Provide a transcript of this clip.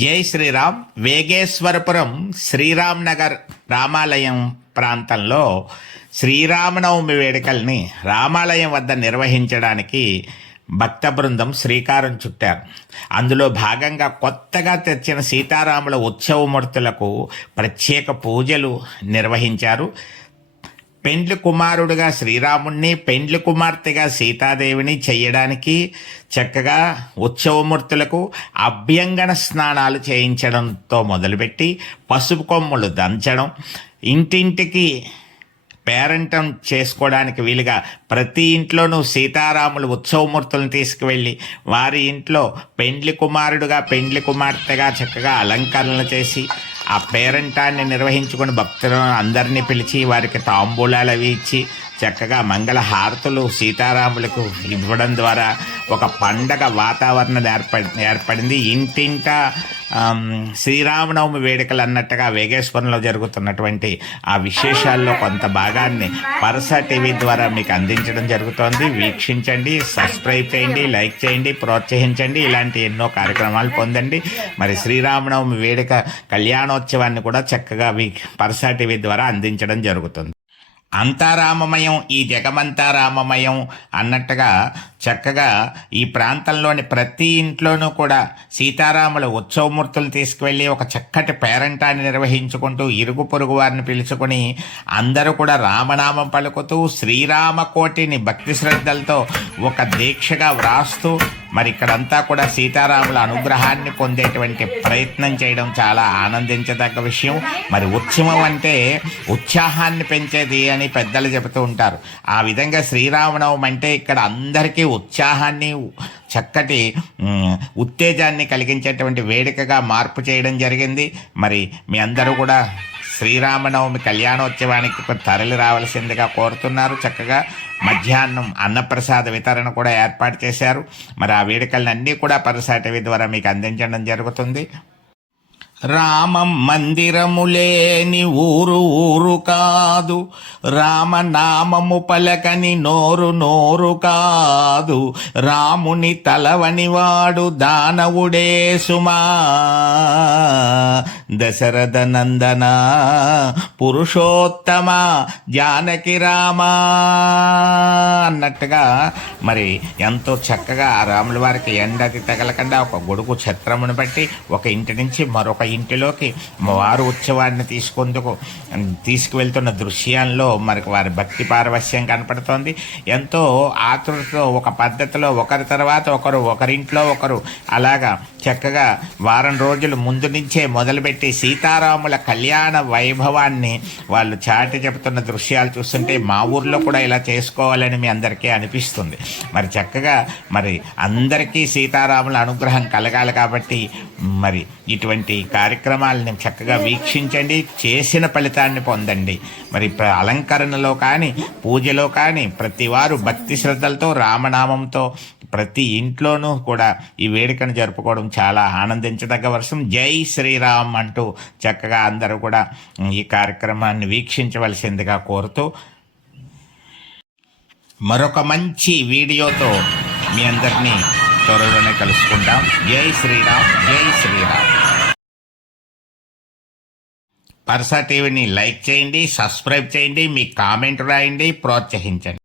జై శ్రీరామ్. వేగేశ్వరపురం శ్రీరామ్ నగర్ రామాలయం ప్రాంతంలో శ్రీరామనవమి వేడుకల్ని రామాలయం వద్ద నిర్వహించడానికి భక్త బృందం శ్రీకారం చుట్టారు. అందులో భాగంగా కొత్తగా తెచ్చిన సీతారాముల ఉత్సవమూర్తులకు ప్రత్యేక పూజలు నిర్వహించారు. పెండ్లి కుమారుడుగా శ్రీరాముణ్ణి, పెండ్లి కుమార్తెగా సీతాదేవిని చేయడానికి చక్కగా ఉత్సవమూర్తులకు అభ్యంగన స్నానాలు చేయించడంతో మొదలుపెట్టి పసుపు కొమ్ములు దంచడం, ఇంటింటికి పేరంటం చేసుకోవడానికి వీలుగా ప్రతి ఇంట్లోనూ సీతారాములు ఉత్సవమూర్తులను తీసుకువెళ్ళి వారి ఇంట్లో పెండ్లి కుమారుడుగా పెండ్లి కుమార్తెగా చక్కగా అలంకరణలు చేసి ఆ పేరంటాన్ని నిర్వహించుకుని భక్తులను అందరినీ పిలిచి వారికి తాంబూలాలు అవి ఇచ్చి చక్కగా మంగళ హారతులు సీతారాములకు ఇవ్వడం ద్వారా ఒక పండగ వాతావరణం ఏర్పడింది. ఇంటింట శ్రీరామనవమి వేడుకలు అన్నట్టుగా వేగేశ్వరంలో జరుగుతున్నటువంటి ఆ విశేషాల్లో కొంత భాగాన్ని పరస టీవీ ద్వారా మీకు అందించడం జరుగుతోంది. వీక్షించండి, సబ్స్క్రైబ్ చేయండి, లైక్ చేయండి, ప్రోత్సహించండి. ఇలాంటి ఎన్నో కార్యక్రమాలు పొందండి. మరి శ్రీరామనవమి వేడుక కళ్యాణోత్సవాన్ని కూడా చక్కగా పరస టీవీ ద్వారా అందించడం జరుగుతుంది. అంతా రామమయం, ఈ జగమంతా రామమయం అన్నట్టుగా చక్కగా ఈ ప్రాంతంలోని ప్రతి ఇంట్లోనూ కూడా సీతారాముల ఉత్సవమూర్తులు తీసుకువెళ్ళి ఒక చక్కటి పేరంటాన్ని నిర్వహించుకుంటూ ఇరుగు పొరుగు వారిని పిలుచుకొని అందరూ కూడా రామనామం పలుకుతూ శ్రీరామకోటిని భక్తి శ్రద్ధలతో ఒక దీక్షగా వ్రాస్తూ మరి ఇక్కడంతా కూడా సీతారాముల అనుగ్రహాన్ని పొందేటువంటి ప్రయత్నం చేయడం చాలా ఆనందించదగ్గ విషయం. మరి ఉత్సవం అంటే ఉత్సాహాన్ని పెంచేది అని పెద్దలు చెబుతూ ఉంటారు. ఆ విధంగా శ్రీరామనవమి అంటే ఇక్కడ అందరికీ ఉత్సాహాన్ని, చక్కటి ఉత్తేజాన్ని కలిగించేటువంటి వేడుకగా మార్పు చేయడం జరిగింది. మరి మీ అందరూ కూడా శ్రీరామనవమి కళ్యాణోత్సవానికి తరలి రావాల్సిందిగా కోరుతున్నారు. చక్కగా మధ్యాహ్నం అన్నప్రసాద వితరణ కూడా ఏర్పాటు చేశారు. మరి ఆ వేడుకలన్నీ కూడా పరస టీవీ ద్వారా మీకు అందించడం జరుగుతుంది. రామం మందిరము లేని ఊరు ఊరు కాదు, రామనామము పలకని నోరు నోరు కాదు, రాముని తలవని వాడు దానవుడే సుమా, దశరథ నందన పురుషోత్తమ జానకి రామా అన్నట్టుగా మరి ఎంతో చక్కగా ఆ రాముల వారికి ఎండకి తగలకుండా ఒక గొడుగు ఛత్రమును బట్టి ఒక ఇంటి నుంచి మరొక ఇంటిలోకి వారు ఉత్సవాన్ని తీసుకువెళ్తున్న దృశ్యాల్లో మనకు వారి భక్తి పారవశ్యం కనపడుతోంది. ఎంతో ఆతృతతో ఒక పద్ధతిలో ఒకరి తర్వాత ఒకరింట్లో ఒకరు అలాగా చక్కగా వారం రోజులు ముందు నుంచే మొదలుపెట్టి సీతారాముల కళ్యాణ వైభవాన్ని వాళ్ళు చాటి చెబుతున్న దృశ్యాలు చూస్తుంటే మా ఊర్లో కూడా ఇలా చేసుకోవాలని మీ అందరికీ అనిపిస్తుంది. మరి చక్కగా మరి అందరికీ సీతారాముల అనుగ్రహం కలగాలి కాబట్టి మరి ఇటువంటి కార్యక్రమాలని చక్కగా వీక్షించండి, చేసిన ఫలితాన్ని పొందండి. మరి అలంకరణలో కానీ పూజలో కానీ ప్రతి వారు భక్తి శ్రద్ధలతో రామనామంతో ప్రతి ఇంట్లోనూ కూడా ఈ వేడుకను జరుపుకోవడం చాలా ఆనందించదగ్గ వర్షం. జై శ్రీరామ్ అంటూ చక్కగా అందరూ కూడా ఈ కార్యక్రమాన్ని వీక్షించవలసిందిగా కోరుతూ మరొక మంచి వీడియోతో మీ అందరినీ త్వరలోనే కలుసుకుంటాం. జై శ్రీరామ్, జై శ్రీరామ్. పరస టీవీని లైక్ చేయండి, సబ్స్క్రైబ్ చేయండి, మీ కామెంట్ రాయండి, ప్రోత్సహించండి.